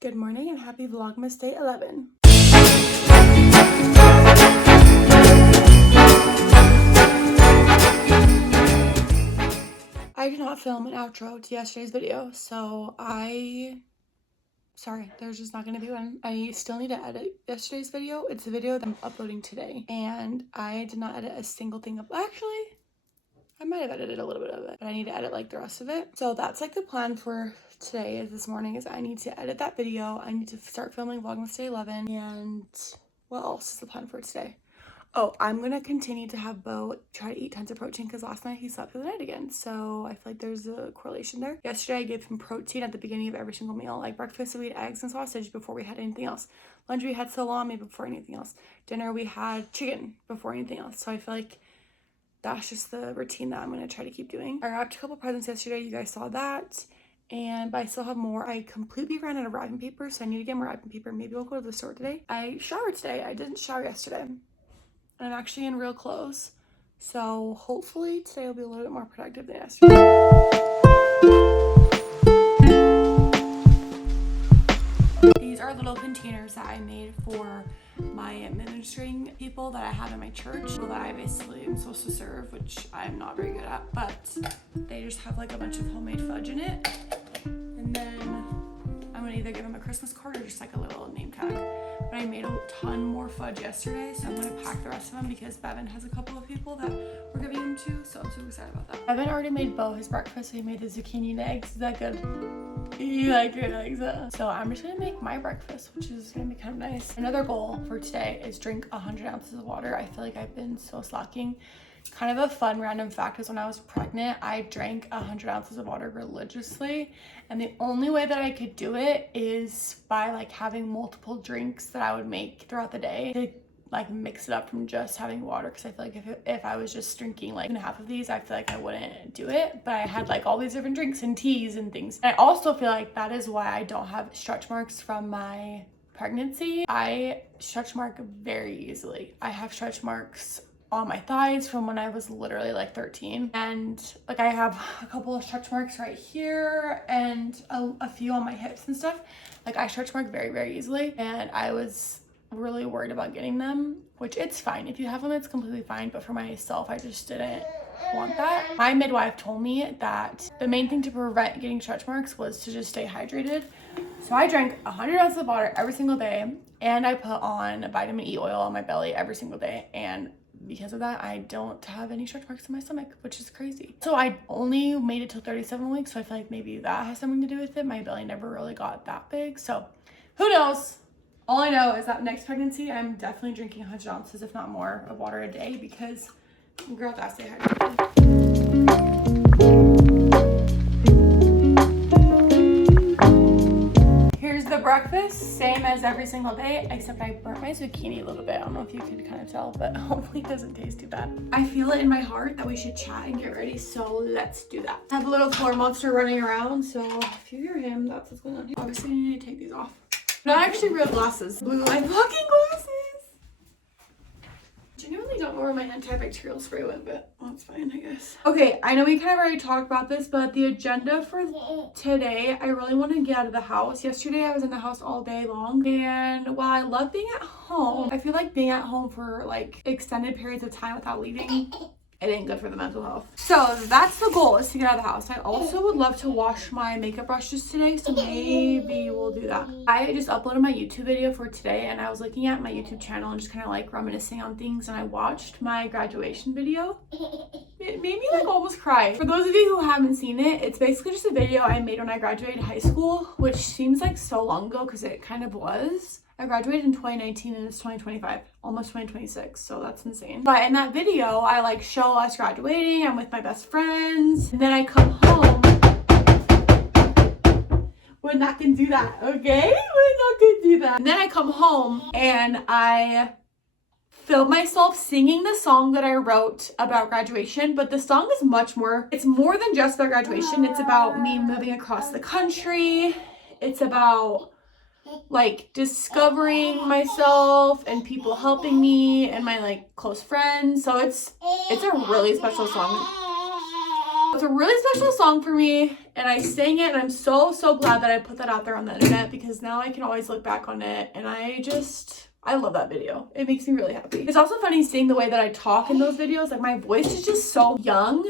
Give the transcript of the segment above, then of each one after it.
Good morning and happy Vlogmas day 11. I did not film an outro to yesterday's video, so sorry, there's just not going to be one. I still need to edit yesterday's video. It's a video that I'm uploading today, and I did not edit a single thing. Actually, I might have edited a little bit of it, but I need to edit like the rest of it. So that's like the plan for today is this morning is I need to edit that video. I need to start filming Vlogmas day 11. And what else is the plan for today? Oh, I'm going to continue to have Bo try to eat tons of protein because last night he slept through the night again. So I feel like there's a correlation there. Yesterday I gave him protein at the beginning of every single meal. Like breakfast we had eggs and sausage before we had anything else. Lunch we had salami before anything else. Dinner we had chicken before anything else. So I feel like that's just the routine that I'm going to try to keep doing. I wrapped a couple presents yesterday. You guys saw that. But I still have more. I completely ran out of wrapping paper, so I need to get more wrapping paper. Maybe I'll go to the store today. I showered today. I didn't shower yesterday. And I'm actually in real clothes. So hopefully today will be a little bit more productive than yesterday. These are little containers that I made for my ministering people that I have in my church, that I basically am supposed to serve, which I'm not very good at, but they just have like a bunch of homemade fudge in it. And then I'm gonna either give them a Christmas card or just like a little name tag. But I made a ton more fudge yesterday, so I'm gonna pack the rest of them because Bevan has a couple of people that we're giving them to, so I'm super excited about that. Bevan already made Bo his breakfast, so he made the zucchini and eggs. Is that good? You like your eggs, huh? So I'm just gonna make my breakfast, which is gonna be kind of nice. Another goal for today is drink 100 ounces of water. I feel like I've been so slacking. Kind of a fun random fact is when I was pregnant, I drank 100 ounces of water religiously. And the only way that I could do it is by like having multiple drinks that I would make throughout the day to like mix it up from just having water. Because I feel like if I was just drinking like half of these, I feel like I wouldn't do it. But I had like all these different drinks and teas and things. And I also feel like that is why I don't have stretch marks from my pregnancy. I stretch mark very easily. I have stretch marks on my thighs from when I was literally like 13, and like I have a couple of stretch marks right here and a few on my hips and stuff. Like I stretch mark very, very easily, and I was really worried about getting them, which it's fine. If you have them, it's completely fine, but for myself, I just didn't want that. My midwife told me that the main thing to prevent getting stretch marks was to just stay hydrated. So I drank 100 ounces of water every single day, and I put on vitamin E oil on my belly every single day, and because of that, I don't have any stretch marks in my stomach, which is crazy. So I only made it till 37 weeks, so I feel like maybe that has something to do with it. My belly never really got that big, so who knows? All I know is that next pregnancy, I'm definitely drinking 100 ounces, if not more, of water a day because girl, that's stay hydrated. The breakfast, same as every single day, except I burnt my zucchini a little bit. I don't know if you could kind of tell, but hopefully it doesn't taste too bad. I feel it in my heart that we should chat and get ready, so let's do that. I have a little floor monster running around, so if you hear him, that's what's going on here. Obviously, I need to take these off. Not actually real glasses, blue light blocking glasses. Genuinely don't know where my antibacterial spray went, but that's fine, I guess. Okay, I know we kind of already talked about this, but the agenda for today, I really want to get out of the house. Yesterday, I was in the house all day long, and while I love being at home, I feel like being at home for like extended periods of time without leaving, it ain't good for the mental health. So that's the goal, is to get out of the house. I also would love to wash my makeup brushes today, so maybe we'll do that. I just uploaded my YouTube video for today, and I was looking at my YouTube channel and just kind of like reminiscing on things, and I watched my graduation video. It made me like almost cry. For those of you who haven't seen it, it's basically just a video I made when I graduated high school, which seems like so long ago because it kind of was. I graduated in 2019 and it's 2025, almost 2026, so that's insane. But in that video, I like show us graduating, I'm with my best friends, and then I come home. We're not gonna do that, okay? We're not gonna do that. And then I come home and I film myself singing the song that I wrote about graduation, but the song is much more, it's more than just about graduation. It's about me moving across the country. It's about like discovering myself and people helping me and my like close friends. So it's a really special song. It's a really special song for me, and I sang it, and I'm so glad that I put that out there on the internet, because now I can always look back on it, and I love that video. It makes me really happy. It's also funny seeing the way that I talk in those videos. Like, my voice is just so young,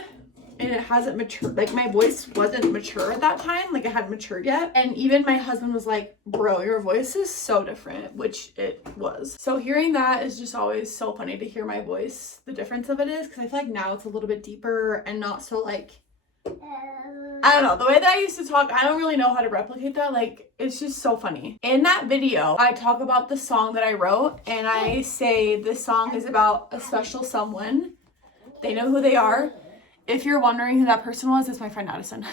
and it hasn't matured. Like, my voice wasn't mature at that time. Like, it hadn't matured yet. And even my husband was like, bro, your voice is so different, which it was. So hearing that is just always so funny to hear my voice, the difference of it is, because I feel like now it's a little bit deeper and not so like, I don't know, the way that I used to talk, I don't really know how to replicate that. Like, it's just so funny. In that video, I talk about the song that I wrote, and I say this song is about a special someone. They know who they are. If you're wondering who that person was, it's my friend Addison.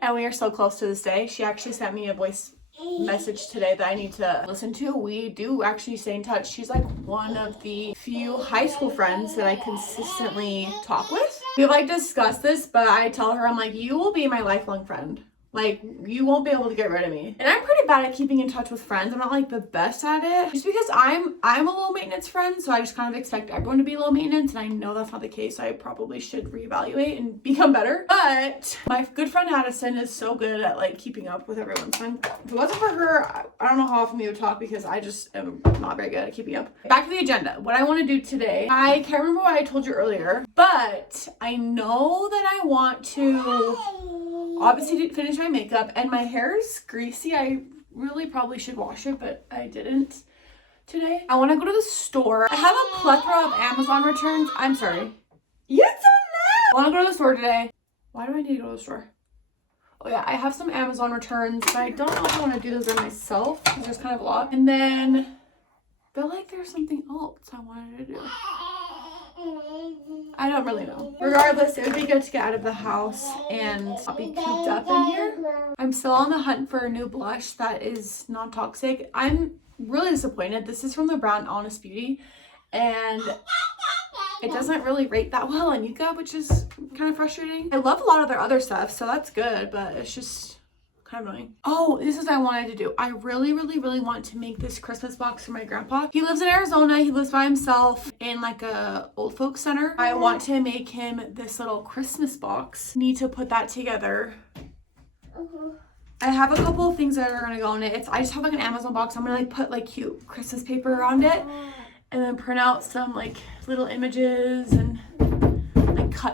And we are so close to this day. She actually sent me a voice message today that I need to listen to. We do actually stay in touch. She's like one of the few high school friends that I consistently talk with. We've like discussed this, but I tell her, I'm like, you will be my lifelong friend. Like, you won't be able to get rid of me. And I'm pretty bad at keeping in touch with friends. I'm not like the best at it, just because I'm a low maintenance friend. So I just kind of expect everyone to be low maintenance, and I know that's not the case. So I probably should reevaluate and become better. But my good friend Addison is so good at like keeping up with everyone. So if it wasn't for her, I don't know how often we would talk, because I just am not very good at keeping up. Back to the agenda. What I want to do today, I can't remember what I told you earlier, but I know that I want to obviously finish my makeup, and my hair is greasy. I really probably should wash it, but I didn't today. I want to go to the store. I have a plethora of Amazon returns. I'm sorry. Yes or no? I want to go to the store today. Why do I need to go to the store? Oh yeah, I have some Amazon returns, but I don't know if I want to do those by myself, because there's kind of a lot. And then I feel like there's something else I wanted to do. I don't really know. Regardless, it would be good to get out of the house and not be cooped up in here. I'm still on the hunt for a new blush that is non-toxic. I'm really disappointed. This is from the brand Honest Beauty, and it doesn't really rate that well on Yuka, which is kind of frustrating. I love a lot of their other stuff, so that's good, but it's just kind of annoying. Oh, this is what I wanted to do. I really want to make this Christmas box for my grandpa. He lives in Arizona. He lives by himself in like a old folks center. I want to make him this little Christmas box. Need to put that together. I have a couple of things that are gonna go in it. I just have like an Amazon box. I'm gonna like put like cute Christmas paper around it, and then print out some like little images and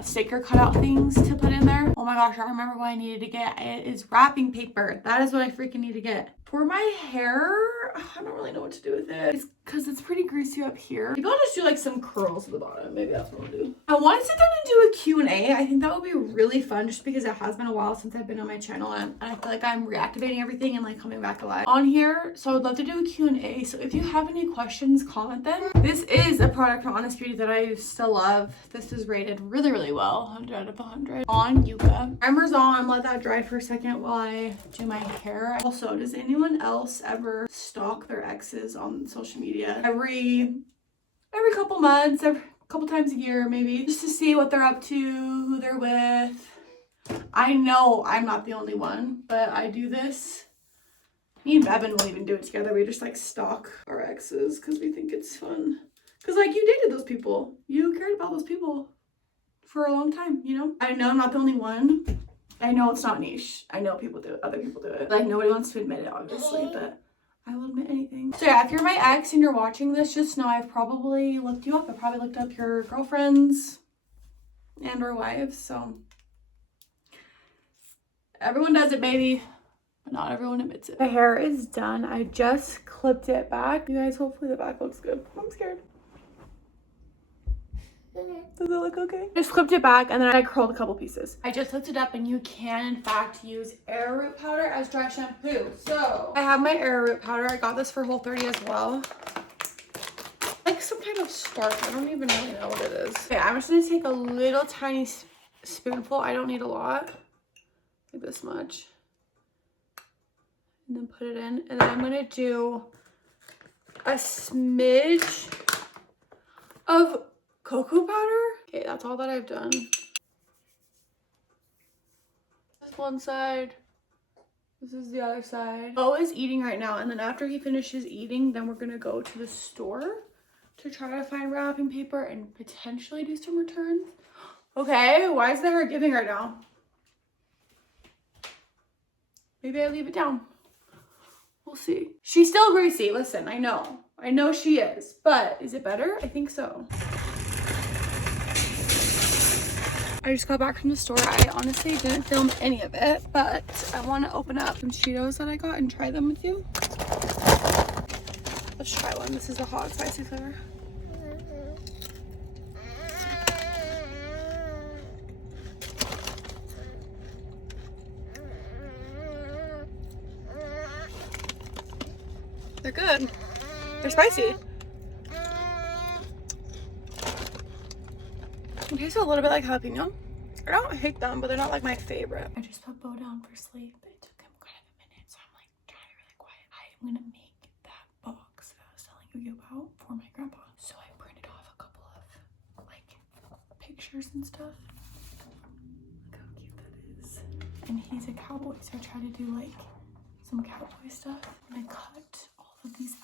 sticker cutout things to put in there. Oh my gosh, I remember what I needed to get. It is wrapping paper. That is what I freaking need to get. For my hair, I don't really know what to do with it. It's because it's pretty greasy up here. Maybe I'll just do like some curls at the bottom. Maybe that's what I'll do. I want to sit down and do a Q&A. I think that would be really fun, just because it has been a while since I've been on my channel, and I feel like I'm reactivating everything and like coming back alive on here. So I would love to do a Q&A. So if you have any questions, comment them. This is a product from Honest Beauty that I still love. This is rated really well, 100 out of 100 on Yuka. Primer's on. Let that dry for a second while I do my hair. Also, does anyone else ever stalk their exes on social media every couple months, every couple times a year, maybe, just to see what they're up to, who they're with? I know I'm not the only one, but I do this. Me and Bevan will even do it together. We just like stalk our exes because we think it's fun. Because like, you dated those people, you cared about those people for a long time, you know? I know I'm not the only one. I know it's not niche. I know people do it. Other people do it. Like, nobody wants to admit it, obviously, but I will admit anything. So yeah, if you're my ex and you're watching this, just know I've probably looked you up. I probably looked up your girlfriends and or wives. So everyone does it, baby, but not everyone admits it. My hair is done. I just clipped it back. You guys, hopefully the back looks good. I'm scared. Does it look okay? Just clipped it back, and then I curled a couple pieces. I just looked it up, and you can in fact use arrowroot powder as dry shampoo. So I have my arrowroot powder. I got this for Whole30 as well. Like some type of starch. I don't even really know what it is. Okay, I'm just gonna take a little tiny spoonful. I don't need a lot. Like this much. And then put it in. And then I'm gonna do a smidge of cocoa powder. Okay, that's all that I've done. This one side. This is the other side. Bo is eating right now, and then after he finishes eating, then we're gonna go to the store to try to find wrapping paper and potentially do some returns. Okay, why is the hair giving right now? Maybe I leave it down. We'll see. She's still greasy. Listen, I know she is, but is it better? I think so. I just got back from the store. I honestly didn't film any of it, but I want to open up some Cheetos that I got and try them with you. Let's try one. This is a hot spicy flavor. They're good. They're spicy. It tastes a little bit like jalapeno. I don't hate them, but they're not like my favorite. I just put Bo down for sleep. It took him kind of a minute, so I'm like trying to really quiet. I am gonna make that box that I was telling you about for my grandpa. So I printed off a couple of like pictures and stuff. Look how cute that is. And he's a cowboy, so I try to do like some cowboy stuff. And I cut all of these